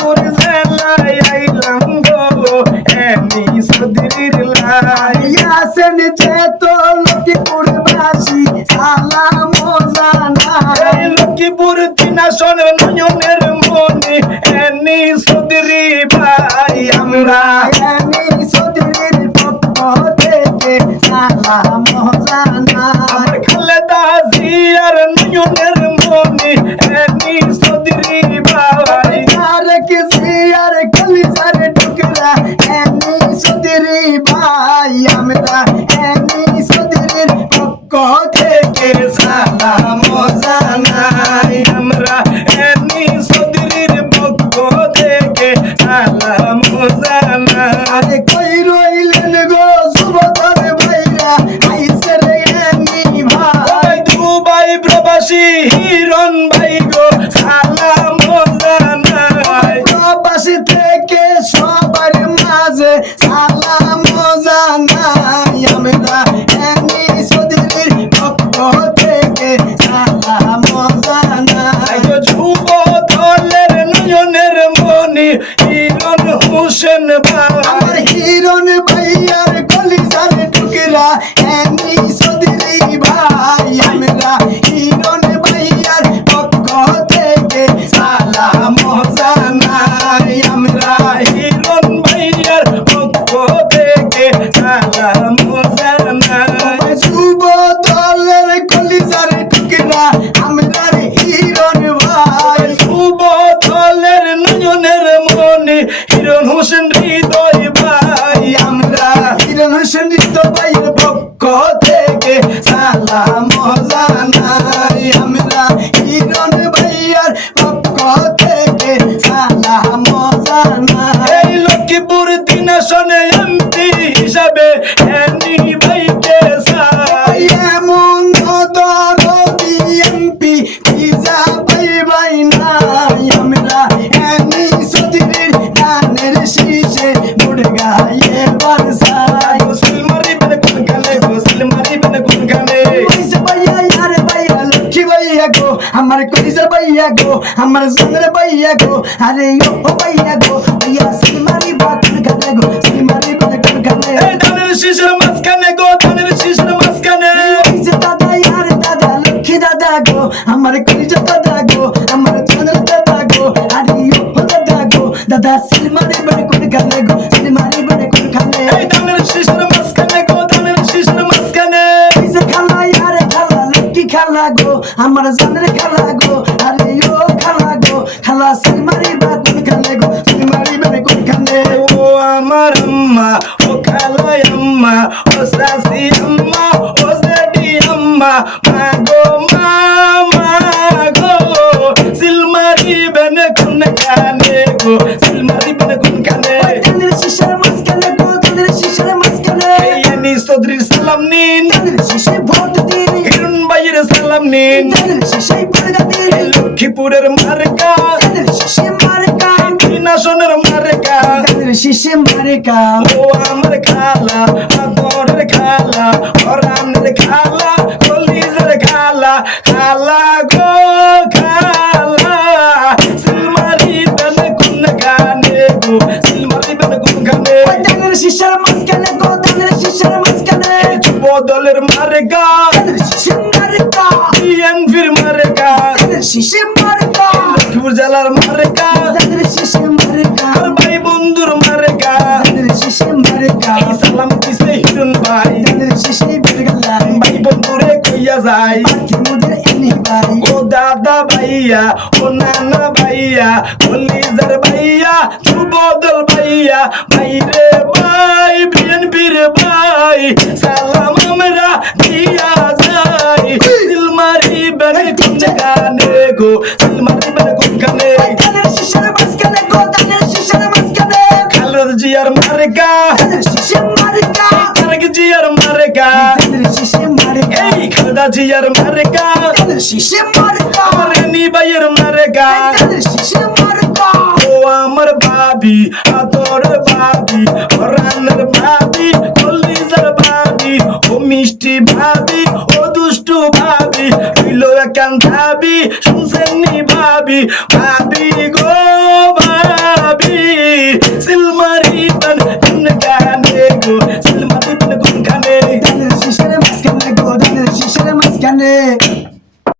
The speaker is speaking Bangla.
লক্ষ্মীপুর জেলায় আইলাম গো এনি সদরির লাই আসেন যে তো লক্ষ্মীপুর বাসী সালাম জানাই লক্ষ্মীপুর দিনাশনের নয়নের মনি এনি সদরি ভাই আমরা এনি সদরির পক্ষ থেকে সালাম জানাই আমার খালেদা জিয়ার নয়নের মনি এনি সদরি ভাই তারেক জিয়ার কলিজার টুকরা এনি সদরি ভাই আমরা এনি সদরির পক্ষ থেকে সালাম জানাই আমরা এনি সদরির পক্ষ থেকে সালাম জানাই আরে কই রইলেন গো যুবদল ভাইরা আইছে রে এনি ভাই দুবাই প্রবাসী হিরণ ভাই গো সালাম জানাই প্রবাসী থেকে সবার মাঝে সালাম জানাই আমরা এনি সদরির পক্ষ থেকে সালাম জানাই যুব দলের নয়নের মনি হিরণ হোসেন আমার ভাই হিরণ ভাইয়ার কলিজার টুকরা এনি সদরি ভাই আমরা হিরণ ভাইয়ার পক্ষ থেকে সালাম জানাই আমরা হিরণ ভাইয়ার পক্ষ থেকে সালাম জানাই যুব দলের কলিজার টুকরা আমরা হিরণ ভাই যুব দলের নয়নের মনি হিরণ হোসেন হৃদয় ভাই আমরা হিরণ হোসেন ভাইয়ের পক্ষ থেকে সালাম জানাই আমরা হিরণ ভাইয়ার পক্ষ থেকে সালাম জানাই এই লক্ষ্মীপুর দিনাশনে এমপি হিসাবে এনি ভাইকে চাই এমন দরদি এমপি পিজা পাইবাই নাই আমরা এনি সদরির গানের শীষে মুড় গায়ে বরসাই গোসল মারিবেন কোন গানে গোসল মারিবেন কোন গানে কইছে ভাইয়া আরে ভাইয়া লক্ষ্মী ভাইয়া গো আমার কলিজার ভাইয়া গো আমার জানের ভাইয়া গো আরে ও ভাইয়া গো ভাইয়া সিলমারি বাকুন গানে গো সিলমারি বাকুন গানে এই ধানের শীষের মাঝখানে গো ধানের শীষের মাঝখানে কইছে দাদা আরে দাদা লক্ষ্মী দাদা গো আমার কলিজার দাদা গো আমার জানের দাদা গো আরে ও দাদা গো দাদা সিলমারি বাকুন গানে গো সিলমারি বাকুন গানে এই ধানের শীষের মাঝখানে গো ধানের শীষের মাঝখানে কইছে খালা আরে খালা লক্ষ্মী খালা গো আমার জানের খালা গো আরে ও খালা গো খালা সিলমারি বাকুন গানে গো সিলমারি বাকুন গানে ও আমার আম্মা ও খালাই আম্মা ও সাসি আম্মা ও জেঠি আম্মা মা গো মা গো সিলমারিবেন কোন গানে গো সিলমারিবেন কোন গানে দানের শিশার মাঝখানে গো দানের শিশার মাঝখানে এই এনি সদরির সালাম নিন দানের শিশে ভোট দিন হিরণ ভাইয়ের সালাম নিন দানের শিশে পড়গা দিন এই লক্ষ্মীপুরের মার্কা দানের শিশে মার্কা দিনাশনের মার্কা দানের শিশে মার্কা ও আমার খালা আদরের খালা ওরানের খালা কলিজার খালা খালা গো খালা সিলমারিবেন কোন গানে গো সিলমারিবেন কোন গানে দানের শিশার মাঝখানে গো দানের শিশার মাঝখানে যুব দলের মার্কা দানের শিশে মার্কা বিএনপির মার্কা দানের শিশে মার্কা লক্ষ্মীপুর জেলার মার্কা দানের শিশে মার্কা আর ভাই বন্ধুর মার্কা দানের শিশে মার্কা এই সালাম দিছে হিরণ ভাই দানের শিশে বেরগালাই ভাই বন্ধুরে কইয়া যায় বাকি মোদের এনি বাড়ি ও দাদা ভাইয়া ও নানা ভাইয়া কলিজার ভাইয়া যুবদল ভাইয়া ভাইরে ভাই বিএনপির ভাই সালাম আমরা দিয়া যাই সিলমারিবেন কোন গানে গো সিলমারিবেন কোন গানে দানের শিশার মাঝখানে গো দানের শিশার মাঝখানে খালেদা জিয়ার মার্কা দানের শিশে মার্কা তারেক জিয়ার মার্কা দানের শিশে মার্কা এই খালেদা জিয়ার মার্কা দানের শিশে মার্কা রেনি ভাইয়ের মার্কা দানের শিশে মার্কা ও আমার ভাবি আদর ভাবি রান্নার ভাবি কলিজার ভাবি ও মিষ্টি ভাবি ও দুষ্টু ভাবি রইল একান ভাবি শুনছেন নি ভাবি